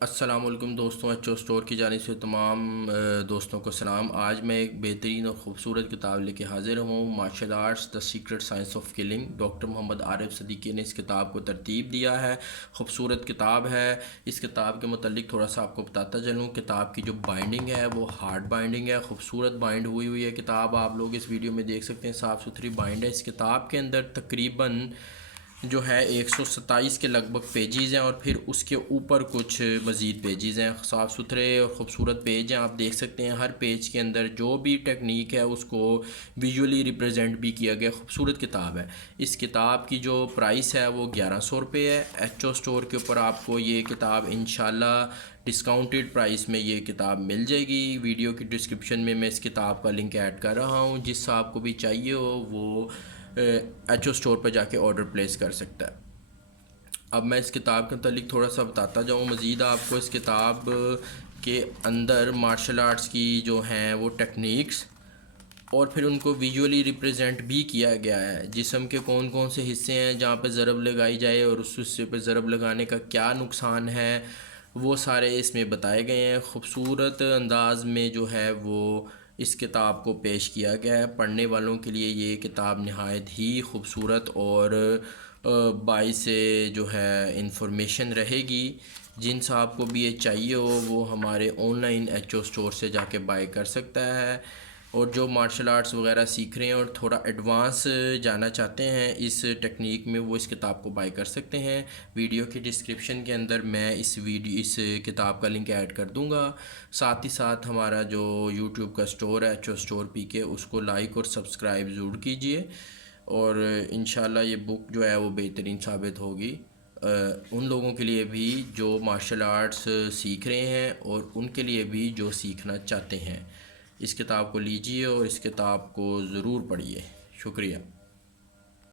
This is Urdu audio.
السلام علیکم دوستوں، ایچ او اسٹور کی جانب سے تمام دوستوں کو سلام۔ آج میں ایک بہترین اور خوبصورت کتاب لے کے حاضر ہوں، martial arts the secret science of killing. Doctor Mohammad Arif Siddiqui نے اس کتاب کو ترتیب دیا ہے، خوبصورت کتاب ہے۔ اس کتاب کے متعلق تھوڑا سا آپ کو بتاتا چلوں۔ کتاب کی جو بائنڈنگ ہے وہ ہارڈ بائنڈنگ ہے، خوبصورت بائنڈ ہوئی ہے کتاب، آپ لوگ اس ویڈیو میں دیکھ سکتے ہیں، صاف ستھری بائنڈ ہے۔ اس کتاب کے اندر تقریباً جو ہے 127 کے لگ بھگ پیجز ہیں، اور پھر اس کے اوپر کچھ مزید پیجز ہیں۔ صاف ستھرے اور خوبصورت پیج ہیں، آپ دیکھ سکتے ہیں۔ ہر پیج کے اندر جو بھی ٹیکنیک ہے اس کو ویژولی ریپرزینٹ بھی کیا گیا، خوبصورت کتاب ہے۔ اس کتاب کی جو پرائس ہے وہ 1100 روپے ہے۔ ایچ او اسٹور کے اوپر آپ کو یہ کتاب انشاءاللہ ڈسکاؤنٹڈ پرائس میں یہ کتاب مل جائے گی۔ ویڈیو کی ڈسکرپشن میں اس کتاب کا لنک ایڈ کر رہا ہوں، جس سے آپ کو بھی چاہیے ہو وہ ایچ او اسٹور پہ جا کے آرڈر پلیس کر سکتا ہے۔ اب میں اس کتاب کے متعلق تھوڑا سا بتاتا جاؤں مزید آپ کو۔ اس کتاب کے اندر مارشل آرٹس کی جو ہیں وہ ٹیکنیکس، اور پھر ان کو ویژولی ریپرزینٹ بھی کیا گیا ہے۔ جسم کے کون کون سے حصے ہیں جہاں پہ ضرب لگائی جائے، اور اس حصے پہ ضرب لگانے کا کیا نقصان ہے، وہ سارے اس میں بتائے گئے ہیں۔ خوبصورت انداز میں جو ہے وہ اس کتاب کو پیش کیا گیا ہے۔ پڑھنے والوں کے لیے یہ کتاب نہایت ہی خوبصورت اور باعث جو ہے انفارمیشن رہے گی۔ جن صاحب کو بھی یہ چاہیے ہو وہ ہمارے online H O store سے جا کے بائی کر سکتا ہے، اور جو مارشل آرٹس وغیرہ سیکھ رہے ہیں اور تھوڑا ایڈوانس جانا چاہتے ہیں اس ٹیکنیک میں، وہ اس کتاب کو بائی کر سکتے ہیں۔ ویڈیو کی ڈسکرپشن کے اندر میں اس کتاب کا لنک ایڈ کر دوں گا۔ ساتھ ہی ساتھ ہمارا جو یوٹیوب کا اسٹور ہے ایچ او اسٹور پی کے، اس کو لائک اور سبسکرائب ضرور کیجئے، اور انشاءاللہ یہ بک جو ہے وہ بہترین ثابت ہوگی ان لوگوں کے لیے بھی جو مارشل آرٹس سیکھ رہے ہیں، اور ان کے لیے بھی جو سیکھنا چاہتے ہیں۔ اس کتاب کو لیجئے اور اس کتاب کو ضرور پڑھیے۔ شکریہ۔